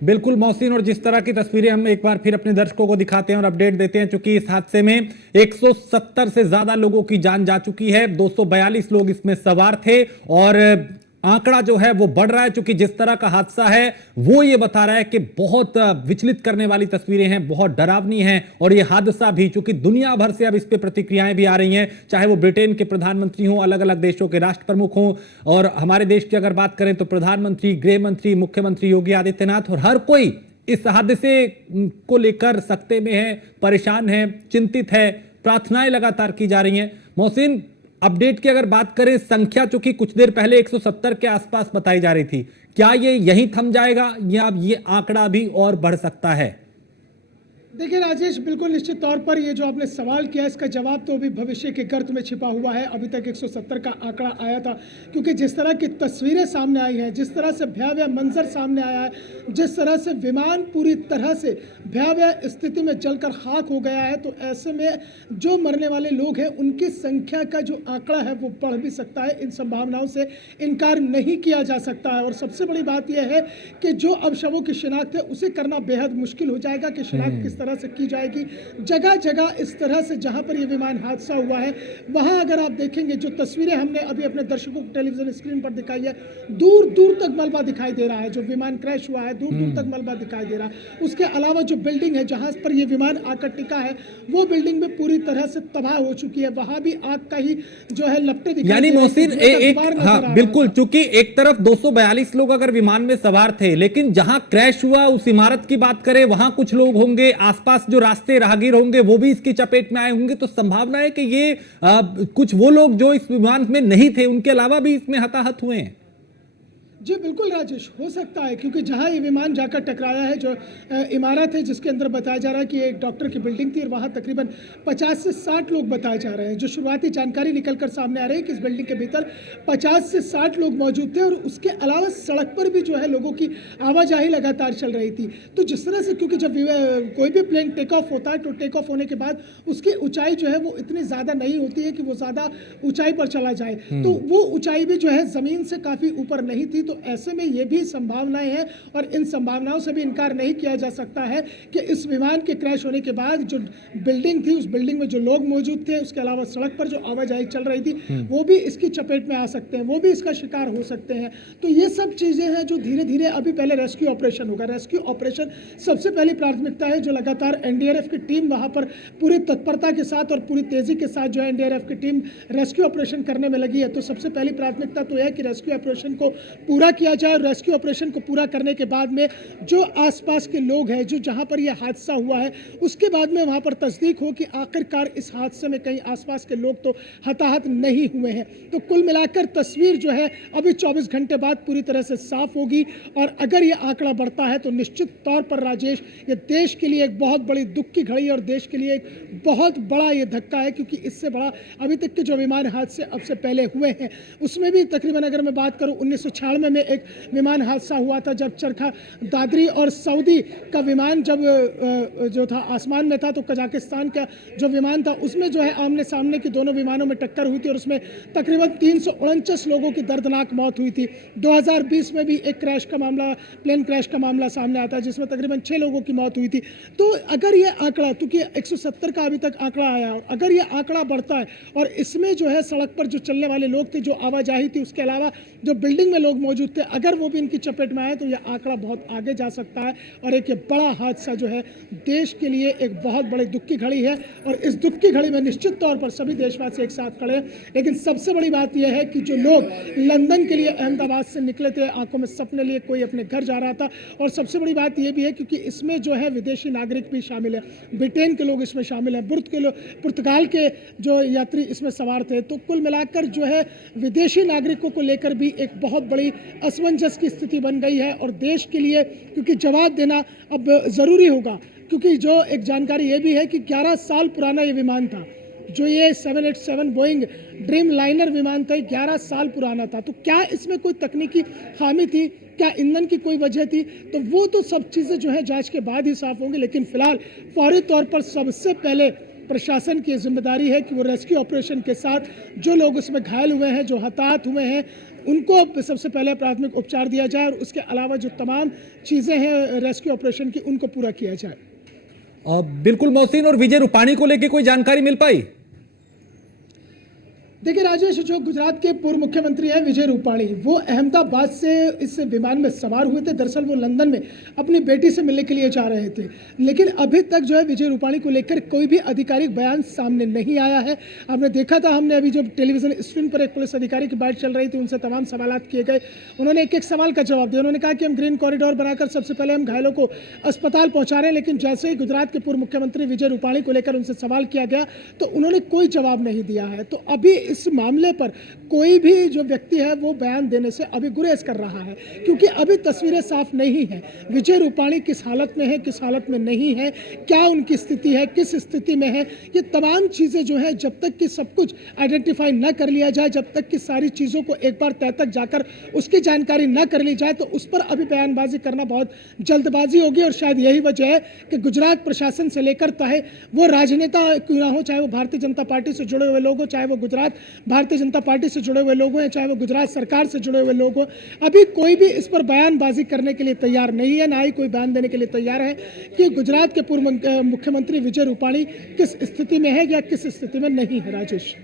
बिल्कुल मोहसिन, और जिस तरह की तस्वीरें हम एक बार फिर अपने दर्शकों को दिखाते हैं और अपडेट देते हैं, चूंकि इस हादसे में 170 से ज्यादा लोगों की जान जा चुकी है, 242 लोग इसमें सवार थे और आंकड़ा जो है वो बढ़ रहा है। चूंकि जिस तरह का हादसा है वो ये बता रहा है कि बहुत विचलित करने वाली तस्वीरें हैं, बहुत डरावनी हैं। और ये हादसा भी, चूंकि दुनिया भर से अब इस पे प्रतिक्रियाएं भी आ रही हैं, चाहे वो ब्रिटेन के प्रधानमंत्री हों, अलग अलग देशों के राष्ट्र प्रमुख हों, और हमारे देश की अगर बात करें तो प्रधानमंत्री, गृह मंत्री, मुख्यमंत्री योगी आदित्यनाथ, और हर कोई इस हादसे को लेकर सकते में है, परेशान है, चिंतित है, प्रार्थनाएं लगातार की जा रही हैं। मोहसिन, अपडेट की अगर बात करें, संख्या चूंकि कुछ देर पहले 170 के आसपास बताई जा रही थी, क्या ये यहीं थम जाएगा या अब ये आंकड़ा भी और बढ़ सकता है? देखिए राजेश, बिल्कुल निश्चित तौर पर ये जो आपने सवाल किया, इसका जवाब तो अभी भविष्य के गर्त में छिपा हुआ है। अभी तक 170 का आंकड़ा आया था, क्योंकि जिस तरह की तस्वीरें सामने आई हैं, जिस तरह से भयावह मंजर सामने आया है, जिस तरह से विमान पूरी तरह से भयावह स्थिति में जलकर खाक हो गया है, तो ऐसे में जो मरने वाले लोग हैं उनकी संख्या का जो आंकड़ा है वो बढ़ भी सकता है। इन संभावनाओं से इनकार नहीं किया जा सकता है। और सबसे बड़ी बात यह है कि जो अब शवों की शिनाख्त है उसे करना बेहद मुश्किल हो जाएगा कि शिनाख्त किस तरह से की जाएगी। जगह जगह इस तरह से जहां पर यह विमान हादसा हुआ है, वहां अगर आप देखेंगे, जो तस्वीरें हमने अभी अपने दर्शकों को टेलीविजन स्क्रीन पर दिखाई है, दूर दूर तक मलबा दिखाई दे रहा है। जो विमान क्रैश हुआ है, दूर दूर तक मलबा दिखाई दे रहा है। उसके अलावा जो बिल्डिंग है जहां पर यह विमान आकर टिका है, वो बिल्डिंग में पूरी तरह से तबाह हो चुकी है। वहां भी आग का ही जो है लपटे दिखाई, यानी मोहसिन हाँ बिल्कुल, चूंकि एक तरफ 242 लोग अगर विमान में सवार थे, लेकिन जहां क्रैश हुआ उस इमारत की बात करें, वहां कुछ लोग होंगे, आसपास जो रास्ते राहगीर होंगे वो भी इसकी चपेट में आए होंगे। तो संभावना है कि ये कुछ वो लोग जो इस विमान में नहीं थे, उनके अलावा भी इसमें हताहत हुए हैं। जी बिल्कुल राजेश, हो सकता है, क्योंकि जहां ये विमान जाकर टकराया है, जो इमारत है जिसके अंदर बताया जा रहा है कि एक डॉक्टर की बिल्डिंग थी, और वहां तकरीबन 50 से 60 लोग बताए जा रहे हैं। जो शुरुआती जानकारी निकलकर सामने आ रही है कि इस बिल्डिंग के भीतर 50 से 60 लोग मौजूद थे, और उसके अलावा सड़क पर भी जो है लोगों की आवाजाही लगातार चल रही थी। तो जिस तरह से, क्योंकि जब कोई भी प्लेन टेक ऑफ होता है तो टेक ऑफ होने के बाद उसकी ऊंचाई जो है वो इतनी ज़्यादा नहीं होती है कि वो ज़्यादा ऊंचाई पर चला जाए, तो वो ऊंचाई भी जो है ज़मीन से काफ़ी ऊपर नहीं थी। तो ऐसे में ये भी संभावनाएं हैं, और इन संभावनाओं से भी इनकार नहीं किया जा सकता है कि इस विमान के क्रैश होने के बाद जो बिल्डिंग थी, उस बिल्डिंग में जो लोग मौजूद थे, उसके अलावा सड़क पर जो आवाजाही चल रही थी, वो भी इसकी चपेट में आ सकते हैं, वो भी इसका शिकार हो सकते हैं। तो ये सब चीज़ें हैं जो धीरे धीरे, अभी पहले रेस्क्यू ऑपरेशन होगा। रेस्क्यू ऑपरेशन सबसे पहली प्राथमिकता है, जो लगातार एनडीआरएफ की टीम वहाँ पर पूरी तत्परता के साथ और पूरी तेज़ी के साथ जो है एनडीआरएफ की टीम रेस्क्यू ऑपरेशन करने में लगी है। तो सबसे पहली प्राथमिकता तो है कि रेस्क्यू ऑपरेशन को पूरा किया जाए। रेस्क्यू ऑपरेशन को पूरा करने के बाद में जो आसपास के लोग हैं, जो जहां पर यह हादसा हुआ है, उसके बाद में वहां पर तस्दीक हो कि आखिरकार इस हादसे में कहीं आसपास के लोग तो हताहत नहीं हुए हैं। तो कुल मिलाकर तस्वीर जो है अभी 24 घंटे बाद पूरी तरह से साफ होगी। और अगर यह आंकड़ा बढ़ता है तो निश्चित तौर पर राजेश, ये देश के लिए एक बहुत बड़ी दुख की घड़ी और देश के लिए एक बहुत बड़ा ये धक्का है, क्योंकि इससे बड़ा अभी तक के जो विमान हादसे अब से पहले हुए हैं, उसमें भी तकरीबन अगर मैं बात करूं 1996 में एक विमान हादसा हुआ था, जब चरखा दादरी और सऊदी का विमान जब जो था आसमान में था, तो कजाकिस्तान का जो विमान था उसमें जो है आमने सामने की दोनों विमानों में टक्कर हुई थी, और उसमें तकरीबन 349 लोगों की दर्दनाक मौत हुई थी। 2020 में भी एक क्रैश का मामला, प्लेन क्रैश का मामला सामने आता है, जिसमें तकरीबन 6 लोगों की मौत हुई थी। तो अगर ये आंकड़ा, क्योंकि 170 का अभी तक आंकड़ा आया, अगर ये आंकड़ा बढ़ता है और इसमें जो है सड़क पर जो चलने वाले लोग थे, जो आवाजाही थी, उसके अलावा जो बिल्डिंग में लोग मौजूद थे, अगर वो भी इनकी चपेट में आए तो यह आंकड़ा बहुत आगे जा सकता है। और एक ये बड़ा हादसा जो है देश के लिए एक बहुत बड़े दुख की घड़ी है, और इस दुख की घड़ी में निश्चित तौर पर सभी देशवासी एक साथ खड़े हैं। लेकिन सबसे बड़ी बात यह है कि जो लोग लंदन के लिए अहमदाबाद से निकले थे, आंखों में सपने लिए कोई अपने घर जा रहा था, और सबसे बड़ी बात यह भी है क्योंकि इसमें जो है विदेशी नागरिक भी शामिल है, ब्रिटेन के लोग इसमें शामिल हैं, पुर्तगाल के जो यात्री इसमें सवार थे। तो कुल मिलाकर जो है विदेशी नागरिकों को लेकर भी एक बहुत बड़ी असमंजस की स्थिति बन गई है, और देश के लिए क्योंकि जवाब देना अब ज़रूरी होगा। क्योंकि जो एक जानकारी ये भी है कि 11 साल पुराना ये विमान था, जो ये 787 बोइंग ड्रीम लाइनर विमान था, 11 साल पुराना था। तो क्या इसमें कोई तकनीकी खामी थी, क्या ईंधन की कोई वजह थी, तो वो तो सब चीज़ें जो है जांच के बाद ही साफ होंगी। लेकिन फिलहाल फौरी तौर पर सबसे पहले प्रशासन की जिम्मेदारी है कि वो रेस्क्यू ऑपरेशन के साथ जो लोग उसमें घायल हुए हैं, जो हताहत हुए हैं, उनको सबसे पहले प्राथमिक उपचार दिया जाए और उसके अलावा जो तमाम चीज़ें हैं रेस्क्यू ऑपरेशन की उनको पूरा किया जाए। बिल्कुल मोहसिन, और विजय रूपाणी को लेकर कोई जानकारी मिल पाई? देखिए राजेश, जो गुजरात के पूर्व मुख्यमंत्री हैं विजय रूपाणी, वो अहमदाबाद से इस विमान में सवार हुए थे। दरअसल वो लंदन में अपनी बेटी से मिलने के लिए जा रहे थे, लेकिन अभी तक जो है विजय रूपाणी को लेकर कोई भी आधिकारिक बयान सामने नहीं आया है। आपने देखा था, हमने अभी जब टेलीविजन स्क्रीन पर एक पुलिस अधिकारी की बात चल रही थी, उनसे तमाम सवाल किए गए। उन्होंने एक एक सवाल का जवाब दिया। उन्होंने कहा कि हम ग्रीन कॉरिडोर बनाकर सबसे पहले हम घायलों को अस्पताल पहुंचा रहे हैं, लेकिन जैसे ही गुजरात के पूर्व मुख्यमंत्री विजय रूपाणी को लेकर उनसे सवाल किया गया तो उन्होंने कोई जवाब नहीं दिया है। तो अभी इस मामले पर कोई भी जो व्यक्ति है वो बयान देने से अभी गुरेज कर रहा है, क्योंकि अभी तस्वीरें साफ नहीं है विजय रूपाणी किस हालत में है, किस हालत में नहीं है, क्या उनकी स्थिति है, किस स्थिति में है। ये तमाम चीज़ें जो है जब तक कि सब कुछ आइडेंटिफाई न कर लिया जाए, जब तक कि सारी चीज़ों को एक बार तय तक जाकर उसकी जानकारी न कर ली जाए, तो उस पर अभी बयानबाजी करना बहुत जल्दबाजी होगी। और शायद यही वजह है कि गुजरात प्रशासन से लेकर चाहे वो राजनेता क्यों ना हो, चाहे वो भारतीय जनता पार्टी से जुड़े हुए लोग हो, चाहे वो गुजरात भारतीय जनता पार्टी से जुड़े हुए लोग हैं, चाहे वो गुजरात सरकार से जुड़े हुए लोग हो, अभी कोई भी इस पर बयानबाजी करने के लिए तैयार नहीं है, ना ही कोई बयान देने के लिए तैयार है कि गुजरात के पूर्व मुख्यमंत्री विजय रूपाणी किस स्थिति में है या किस स्थिति में नहीं है। राजेश।